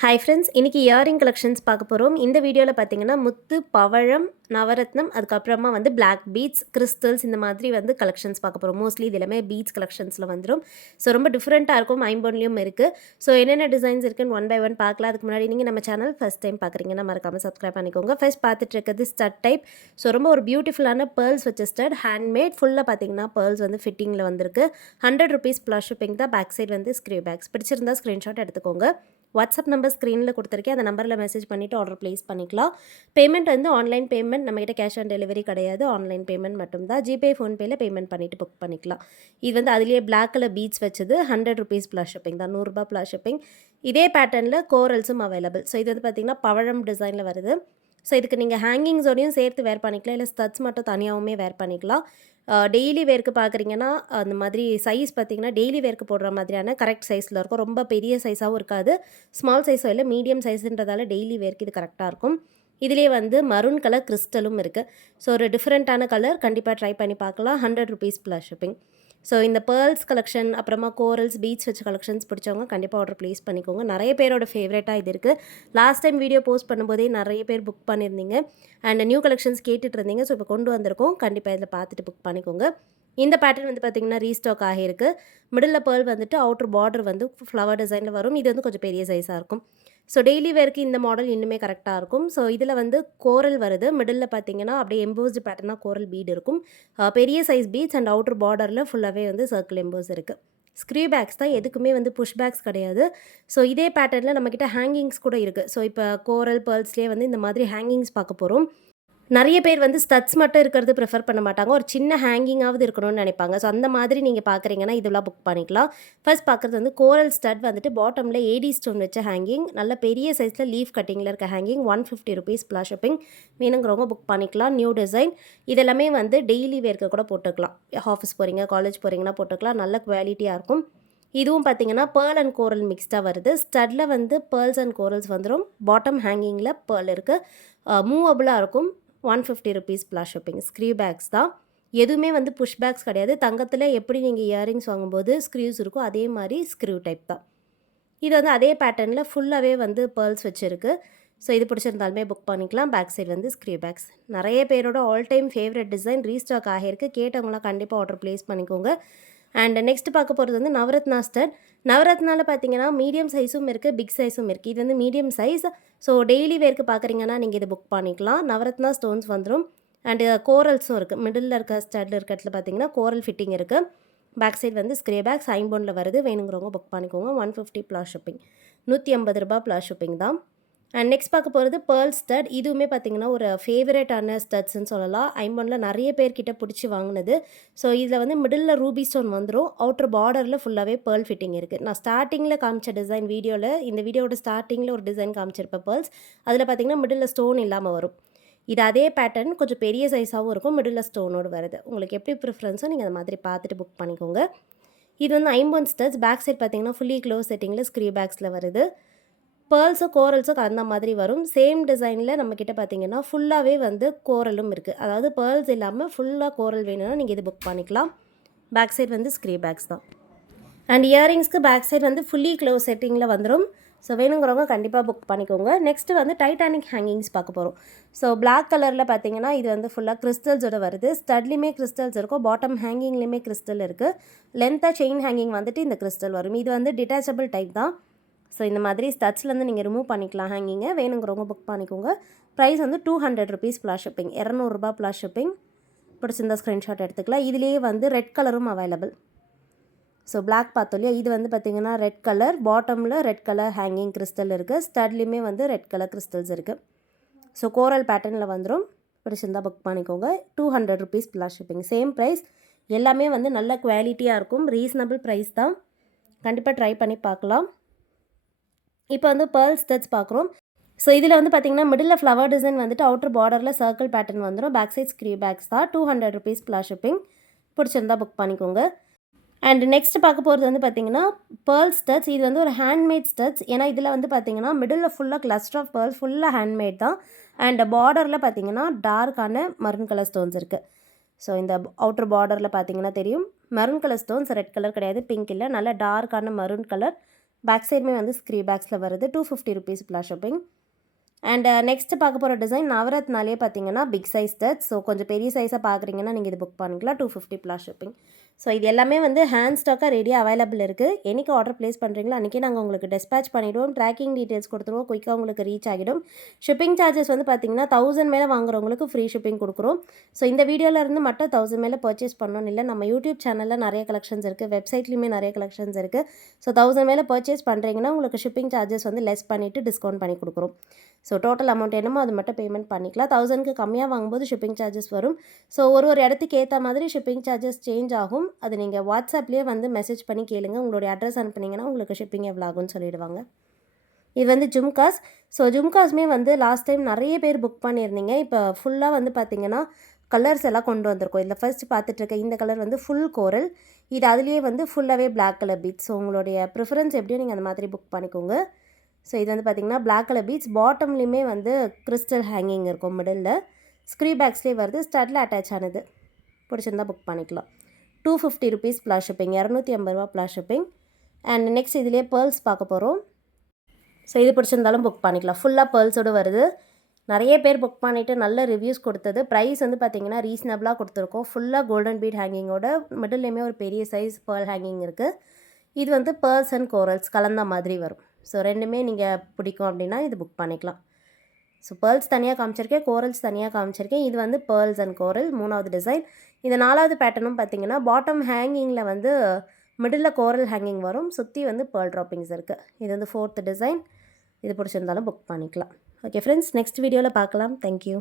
Hi friends, இன்றைக்கி earring collections பார்க்க போகிறோம். இந்த வீடியோவில் பார்த்தீங்கன்னா முத்து, பவழம், நவரத்னம், அதுக்கப்புறமா வந்து பிளாக் பீட்ஸ், கிறிஸ்டல்ஸ் இந்த மாதிரி வந்து கலெக்ஷன்ஸ் பார்க்க போகிறோம். மோஸ்ட்லி இது எல்லாமே பீட்ஸ் கலெக்ஷன்ஸில் வந்துடும். ஸோ ரொம்ப டிஃப்ரெண்ட்டாக இருக்கும். ஐம்பொன்லேயும் இருக்குது. ஸோ என்னென்ன டிசைன்ஸ் இருக்குன்னு ஒன் பை ஒன் பார்க்கலாம். அதுக்கு முன்னாடி நீங்கள் நம்ம சேனல் ஃபஸ்ட் டைம் பார்க்குறீங்கன்னா மறக்காமல் சப்ஸ்கிரைப் பண்ணிக்கோங்க. ஃபர்ஸ்ட் பார்த்துட்டு இருக்கிறது ஸ்டட் டைப். ஸோ ரொம்ப ஒரு பியூட்டிஃபுல்லான பேர்ல்ஸ் வச்ச ஸ்டட், ஹேண்ட்மேட். ஃபுல்லாக பார்த்தீங்கன்னா பேர்ல்ஸ் வந்து ஃபிட்டிங்கில் வந்திருக்கு. 100 rupees ப்ளஸ் ஷிப்பிங் தான். பேக் சைட் வந்து ஸ்க்ரீவ் பேக்ஸ். பிடிச்சிருந்தா ஸ்க்ரீன்ஷாட் எடுத்துக்கோங்க. வாட்ஸ்அப் நம்பர் ஸ்க்ரீனில் கொடுத்துருக்கேன். அந்த நம்பரில் மெசேஜ் பண்ணிவிட்டு ஆர்டர் ப்ளேஸ் பண்ணிக்கலாம். பேமெண்ட் வந்து ஆன்லைன் பேமெண்ட், நம்மகிட்ட கேஷ் ஆன் டெலிவரி கிடையாது. ஆன்லைன் பேமெண்ட் மட்டும்தான். ஜிபே, ஃபோன்பேயில் பேமெண்ட் பண்ணிவிட்டு புக் பண்ணிக்கலாம். இது வந்து அதுலேயே பிளாக் கலர் பீட்ஸ் வச்சது. 100 rupees ப்ளஸ் ஷிப்பிங் தான். 100 ரூபாய் ப்ளஸ் ஷிப்பிங். இதே பேட்டர்னில் கோரல்ஸும் அவைலபிள். ஸோ இது வந்து பார்த்திங்கன்னா பவழம் டிசைனில் வருது. ஸோ இதுக்கு நீங்கள் ஹேங்கிங்ஸோடையும் சேர்த்து வேர் பண்ணிக்கலாம், இல்லை ஸ்டட்ஸ் மட்டும் தனியாகவுமே வேர் பண்ணிக்கலாம். டெய்லி வேர்க்கு பார்க்குறீங்கன்னா அந்த மாதிரி சைஸ் பார்த்திங்கன்னா டெய்லி வேர்க்கு போடுற மாதிரியான கரெக்ட் சைஸில் இருக்கும். ரொம்ப பெரிய சைஸாகவும் இருக்காது, ஸ்மால் சைஸோ இல்லை, மீடியம் சைஸுன்றதால டெய்லி வேர்க்கு இது கரெக்டாக இருக்கும். இதிலே வந்து மரூன் கலர் கிறிஸ்டலும் இருக்குது. ஸோ ஒரு டிஃப்ரெண்ட்டான கலர், கண்டிப்பாக ட்ரை பண்ணி பார்க்கலாம். 100 rupees ப்ளஸ் ஷிப்பிங். ஸோ இந்த பேர்ல்ஸ் கலெக்ஷன், அப்புறமா கோரல்ஸ், பீட்ஸ் வச்ச கலெக்ஷன்ஸ் பிடிச்சவங்க கண்டிப்பாக ஆர்டர் ப்ளேஸ் பண்ணிக்கோங்க. நிறைய பேரோட ஃபேவரட்டாக இது இருக்குது. லாஸ்ட் டைம் வீடியோ போஸ்ட் பண்ணும்போதே நிறைய பேர் புக் பண்ணியிருந்தீங்க அண்ட் நியூ கலெக்ஷன்ஸ் கேட்டுட்டு இருந்தீங்க. ஸோ இப்போ கொண்டு வந்திருக்கோம். கண்டிப்பாக இதில் பார்த்துட்டு புக் பண்ணிக்கோங்க. இந்த பேட்டர்ன் வந்து பார்த்திங்கன்னா ரீஸ்டாக் ஆகியிருக்கு. மிடில் பேர்ல் வந்துட்டு அவுட்டர் பார்டர் வந்து ஃப்ளவர் டிசைனில் வரும். இது வந்து கொஞ்சம் பெரிய சைஸாக இருக்கும். ஸோ டெய்லி வேர்க்கு இந்த மாடல் இன்னுமே கரெக்டாக இருக்கும். ஸோ இதில் வந்து கோரல் வருது. மிடில் பார்த்தீங்கன்னா அப்படியே எம்போஸ்டு பேட்டர்னாக கோரல் பீட் இருக்கும். பெரிய சைஸ் பீட்ஸ் அண்ட் அவுட்டர் பார்டரில் ஃபுல்லாகவே வந்து சர்க்கிள் எம்போஸ் இருக்குது. ஸ்க்ரீவ் பேக்ஸ் தான், எதுக்குமே வந்து புஷ் பேக்ஸ் கிடையாது. ஸோ இதே பேட்டர்னில் நம்மக்கிட்ட ஹேங்கிங்ஸ் கூட இருக்குது. ஸோ இப்போ கோரல் பேர்ல்ஸ்லேயே வந்து இந்த மாதிரி ஹேங்கிங்ஸ் பார்க்க போகிறோம். நிறைய பேர் வந்து ஸ்டட்ஸ் மட்டும் இருக்கிறது ப்ரிஃபர் பண்ண மாட்டாங்க, ஒரு சின்ன ஹேங்கிங்காவது இருக்கணும்னு நினைப்பாங்க. ஸோ அந்த மாதிரி நீங்கள் பார்க்குறீங்கன்னா இதெல்லாம் புக் பண்ணிக்கலாம். ஃபர்ஸ்ட் பார்க்குறது வந்து கோரல் ஸ்டட் வந்துட்டு பாட்டமில் ஏடி ஸ்டோன் வச்ச ஹேங்கிங், நல்ல பெரிய சைஸில் லீஃப் கட்டிங்கில் இருக்க ஹேங்கிங். 150 rupees plus shipping. வேணுங்கிறவங்க புக் பண்ணிக்கலாம். New design. இதெல்லாமே வந்து டெய்லி வேர்க்கு கூட போட்டுக்கலாம். ஆஃபீஸ் போகிறீங்க, காலேஜ் போகிறீங்கன்னா போட்டுக்கலாம். நல்ல குவாலிட்டியாக இருக்கும். இதுவும் பார்த்தீங்கன்னா பேர்ல் அண்ட் கோரல் மிக்ஸ்டாக வருது. ஸ்டட்டில் வந்து பேர்ல்ஸ் அண்ட் கோரல்ஸ் வந்துடும். பாட்டம் ஹேங்கிங்கில் பேர்ல் இருக்குது. மூவபுளாக இருக்கும். 150 rupees plus shipping. Screw backs தான். எதுவுமே வந்து புஷ் பேக்ஸ் கிடையாது. தங்கத்தில் எப்படி நீங்கள் இயரிங்ஸ் வாங்கும்போது ஸ்க்ரீவ்ஸ் இருக்கும், அதே மாதிரி ஸ்க்ரீவ் டைப் தான். இது வந்து அதே பேட்டர்னில் ஃபுல்லாகவே வந்து பேர்ல்ஸ் வச்சுருக்கு. ஸோ இது பிடிச்சிருந்தாலுமே புக் பண்ணிக்கலாம். பேக் சைடு வந்து ஸ்க்ரீவ் பேக்ஸ். நிறைய பேரோட all time favourite design restock ஆகியிருக்கு. கேட்டவங்களாம் கண்டிப்பாக ஆர்டர் ப்ளேஸ் பண்ணிக்கோங்க. அண்ட் நெக்ஸ்ட் பார்க்க போகிறது வந்து நவரத்னா ஸ்டட். நவரத்னாவில் பார்த்தீங்கன்னா மீடியம் சைஸும் இருக்குது, பிக் சைஸும் இருக்குது. இது வந்து மீடியம் சைஸ். ஸோ டெய்லி வேர்க்கு பார்க்குறீங்கன்னா நீங்கள் இது புக் பண்ணிக்கலாம். நவரத்னா ஸ்டோன்ஸ் வந்துடும். அண்டு கோரல்ஸும் இருக்குது. மிடில் இருக்க ஸ்டட்டில் இருக்கிறதுல பார்த்தீங்கன்னா கோரல் ஃபிட்டிங் இருக்குது. பேக் சைடு வந்து ஸ்க்ரே பேக்ஸ் ஐம்பொன்னில் வருது. வேணுங்கிறவங்க புக் பண்ணிக்கோங்க. 150 ப்ளஸ் ஷிப்பிங். 150 ரூபாய் ப்ளஸ் ஷிப்பிங் தான். அண்ட் நெக்ஸ்ட் பார்க்க போகிறது பேர்ல் ஸ்டட். இதுவுமே பார்த்திங்கன்னா ஒரு ஃபேவரட்டான ஸ்டட்ஸ்ன்னு சொல்லலாம். ஐம்பொன்னில் நிறைய பேர்கிட்ட பிடிச்சி வாங்கினது. ஸோ இதில் வந்து மிடில் ரூபி ஸ்டோன் வந்துடும். அவுட்டர் பார்டரில் ஃபுல்லாகவே பேர்ல் ஃபிட்டிங் இருக்குது. நான் ஸ்டார்டிங்கில் காமிச்ச டிசைன் வீடியோவில், இந்த வீடியோட ஸ்டார்டிங்கில் ஒரு டிசைன் காமிச்சிருப்பேன் பேர்ல்ஸ். அதில் பார்த்திங்கன்னா மிடில் ஸ்டோன் இல்லாமல் வரும். இது அதே பேட்டர்ன், கொஞ்சம் பெரிய சைஸாகவும் இருக்கும். மிடில் ஸ்டோனோடு வருது. உங்களுக்கு எப்படி ப்ரிஃபரன்ஸோ நீங்கள் அந்த மாதிரி பார்த்துட்டு புக் பண்ணிக்கோங்க. இது வந்து ஐம்பொன் ஸ்டட்ஸ். பேக் சைட் பார்த்திங்கன்னா ஃபுல்லி க்ளோஸ் செட்டிங்கில் ஸ்க்ரீவ் பேக்ஸில் வருது. பேர்ல்ஸும் கோரல்ஸும் கலந்த மாதிரி வரும். சேம் டிசைனில் நம்மக்கிட்ட பார்த்தீங்கன்னா ஃபுல்லாகவே வந்து கோரலும் இருக்குது. அதாவது பேர்ல்ஸ் இல்லாமல் ஃபுல்லாக கோரல் வேணும்னா நீங்கள் இது புக் பண்ணிக்கலாம். பேக் சைடு வந்து ஸ்க்ரீவ் பேக்ஸ் தான். அண்ட் இயரிங்ஸ்க்கு பேக் சைடு வந்து ஃபுல்லி க்ளோஸ் செட்டிங்கில் வந்துடும். ஸோ வேணுங்கிறவங்க கண்டிப்பாக புக் பண்ணிக்கோங்க. நெக்ஸ்ட்டு வந்து டைட்டானிக் ஹேங்கிங்ஸ் பார்க்க போகிறோம். ஸோ பிளாக் கலரில் பார்த்தீங்கன்னா இது வந்து ஃபுல்லாக கிறிஸ்டல்ஸோட வருது. ஸ்டட்லேயுமே கிறிஸ்டல்ஸ் இருக்கும், பாட்டம் ஹேங்கிங்லேயுமே கிறிஸ்டல் இருக்குது. லென்த்தாக செயின் ஹேங்கிங் வந்துட்டு இந்த கிறிஸ்டல் வரும். இது வந்து டிட்டாச்சபிள் டைப் தான். ஸோ இந்த மாதிரி ஸ்டட்ஸ்லேருந்து நீங்கள் ரிமூவ் பண்ணிக்கலாம் ஹேங்கிங்கை. வேணுங்கிறவங்க புக் பண்ணிக்கோங்க. ப்ரைஸ் வந்து 200 rupees ப்ளஸ் ஷிப்பிங். 200 ரூபாய் ப்ளஸ் ஷிப்பிங். பிடிச்சிருந்தா ஸ்க்ரீன்ஷாட் எடுத்துக்கலாம். இதுலேயே வந்து ரெட் கலரும் அவைலபிள். ஸோ பிளாக் பார்த்தோம் இல்லையா, இது வந்து பார்த்திங்கன்னா ரெட் கலர். பாட்டமில் ரெட் கலர் ஹேங்கிங் கிறிஸ்டல் இருக்குது. ஸ்டட்லேயுமே வந்து ரெட் கலர் கிறிஸ்டல்ஸ் இருக்குது. ஸோ கோரல் பேட்டர்னில் வந்துடும். பிடிச்சிருந்தா புக் பண்ணிக்கோங்க. 200 rupees plus shipping. Same price. எல்லாமே வந்து நல்ல குவாலிட்டியாக இருக்கும். ரீசனபிள் ப்ரைஸ் தான். கண்டிப்பாக ட்ரை பண்ணி பார்க்கலாம். இப்போ வந்து பேர்ல் ஸ்டட்ஸ் பார்க்குறோம். ஸோ இதில் வந்து பார்த்திங்கன்னா மிடில் ஃப்ளவர் டிசைன் வந்துட்டு அவுட்டர் பார்டரில் சர்க்கிள் பேட்டர்ன் வந்துடும். பேக் சைட் ஸ்க்ரீவ் பேக்ஸ் தான். 200 rupees ப்ளஸ் ஷிப்பிங். பிடிச்சிருந்தா புக் பண்ணிக்கோங்க. அண்ட் நெக்ஸ்ட் பார்க்க போகிறது வந்து பார்த்திங்கன்னா பேர்ல் ஸ்டட்ஸ். இது வந்து ஒரு ஹேண்ட்மேட் ஸ்டட்ஸ். ஏன்னா இதில் வந்து பார்த்திங்கன்னா மிடில் ஃபுல்லாக கிளஸ்டர் ஆஃப் பேர்ல் ஃபுல்லாக ஹேண்ட்மேட் தான். அண்ட் பார்டரில் பார்த்திங்கன்னா டார்க்கான மரூன் கலர் ஸ்டோன்ஸ் இருக்குது. ஸோ இந்த அவுட்டர் பார்டரில் பார்த்திங்கன்னா தெரியும், maroon colour stones. Red colour கிடையாது, பிங்க் இல்லை, நல்ல டார்க்கான மரூன் கலர். பேக் சைடுமே வந்து ஸ்க்ரீ பேக்ஸில் வருது. 250 rupees plus shipping. And next பார்க்க போகிற டிசைன் நவரத்னாலே பார்த்தீங்கன்னா பிக் சைஸ் தட். ஸோ கொஞ்சம் பெரிய சைஸாக பார்க்குறீங்கன்னா நீங்கள் இது புக் பண்ணிக்கலாம். 250 ப்ளஸ் ஷிப்பிங். ஸோ இது எல்லாமே வந்து ஹேண்ட் ஸ்டாக்காக ரெடியாக அவைலபிள் இருக்குது. என்றைக்கு ஆர்டர் ப்ளேஸ் பண்ணுறீங்களோ அன்றைக்கி நாங்கள் உங்களுக்கு டிஸ்பேச் பண்ணிவிடுவோம். ட்ராக்கிங் டீட்டெயில்ஸ் கொடுத்துருவோம். குயிக்காக உங்களுக்கு ரீச் ஆகிடும். ஷிப்பிங் சார்ஜஸ் வந்து பார்த்தீங்கன்னா 1000 மேலே வாங்குறவங்களுக்கு ஃப்ரீ ஷிப்பிங் கொடுக்குறோம். ஸோ இந்த வீடியோவிலேருந்து மட்டும் 1000 மேலே பர்ச்சேஸ் பண்ணணும்னு இல்லை. நம்ம யூடியூப் சேனலில் நிறைய கலெக்ஷன்ஸ் இருக்குது. வெப்சைட்லேயுமே நிறைய கலெக்ஷன்ஸ் இருக்குது. ஸோ 1000 மேலே பர்ச்சேஸ் பண்ணுறீங்கன்னா உங்களுக்கு ஷிப்பிங் சார்ஜஸ் வந்து லெஸ் பண்ணிவிட்டு டிஸ்கவுண்ட் பண்ணி கொடுக்குறோம். ஸோ டோட்டல் அமௌண்ட் என்னமோ அது மட்டும் பேமெண்ட் பண்ணிக்கலாம். 1000க்கு கம்மியாக வாங்கும்போது ஷிப்பிங் சார்ஜஸ் வரும். ஸோ ஒரு இடத்துக்கு ஏற்ற மாதிரி ஷிப்பிங் சார்ஜஸ் சேஞ்ச் ஆகும். அது நீங்கள் வாட்ஸ்அப்லேயே வந்து மெசேஜ் பண்ணி கேளுங்க. உங்களுடைய அட்ரஸ் அனுப்புனீங்கன்னா உங்களுக்கு ஷிப்பிங் எவ்வளோ ஆகும்னு சொல்லிடுவாங்க. இது வந்து ஜும்காஸ். ஸோ ஜும்காஸுமே வந்து லாஸ்ட் டைம் நிறைய பேர் புக் பண்ணியிருந்தீங்க. இப்போ ஃபுல்லாக வந்து பார்த்திங்கன்னா கலர்ஸ் எல்லாம் கொண்டு வந்திருக்கோம். இதில் ஃபர்ஸ்ட் பார்த்துட்ருக்க இந்த கலர் வந்து ஃபுல் கோரல். இது அதுலேயே வந்து ஃபுல்லாகவே பிளாக் கலர் பீட்ஸ். ஸோ உங்களுடைய ப்ரிஃபரன்ஸ் எப்படியோ நீங்கள் அந்த மாதிரி புக் பண்ணிக்கோங்க. ஸோ இது வந்து பார்த்திங்கன்னா பிளாக் கலர் பீட்ஸ். பாட்டம்லேயுமே வந்து கிறிஸ்டல் ஹேங்கிங் இருக்கும். மிடில் ஸ்க்ரீ பேக்ஸ்லேயே வருது. ஸ்டட்டில் அட்டாச் ஆனது. பிடிச்சிருந்தா புக் பண்ணிக்கலாம். 250 rupees ப்ளஸ் ஷிப்பிங். 250 ரூபா ப்ளஸ் ஷிப்பிங். அண்ட் நெக்ஸ்ட் இதிலே பேர்ல்ஸ் பார்க்க போகிறோம். ஸோ இது பிடிச்சிருந்தாலும் புக் பண்ணிக்கலாம். ஃபுல்லாக பேர்ல்ஸோடு வருது. நிறைய பேர் புக் பண்ணிவிட்டு நல்ல ரிவ்யூஸ் கொடுத்தது. ப்ரைஸ் வந்து பார்த்திங்கன்னா ரீசனபிளாக கொடுத்துருக்கோம். ஃபுல்லாக கோல்டன் பீட் ஹேங்கிங்கோட மிடில்லையுமே ஒரு பெரிய சைஸ் பேர்ல் ஹேங்கிங் இருக்குது. இது வந்து பேர்ல்ஸ் அண்ட் கோரல்ஸ் கலந்த மாதிரி வரும். ஸோ ரெண்டுமே நீங்கள் பிடிக்கும் அப்படின்னா இது புக் பண்ணிக்கலாம். ஸோ பேர்ல்ஸ் தனியாக காமிச்சிருக்கேன், கோரல்ஸ் தனியாக காமிச்சிருக்கேன். இது வந்து பேர்ல்ஸ் அண்ட் கோரல் 3வது டிசைன். இந்த 4வது பேட்டர்னும் பார்த்திங்கன்னா பாட்டம் ஹேங்கிங்கில் வந்து மிடில் கோரல் ஹேங்கிங் வரும். சுற்றி வந்து பேர்ல் ட்ராப்பிங்ஸ் இருக்குது. இது வந்து 4th டிசைன். இது பிடிச்சிருந்தாலும் புக் பண்ணிக்கலாம். ஓகே ஃப்ரெண்ட்ஸ், நெக்ஸ்ட் வீடியோவில் பார்க்கலாம். தேங்க்யூ.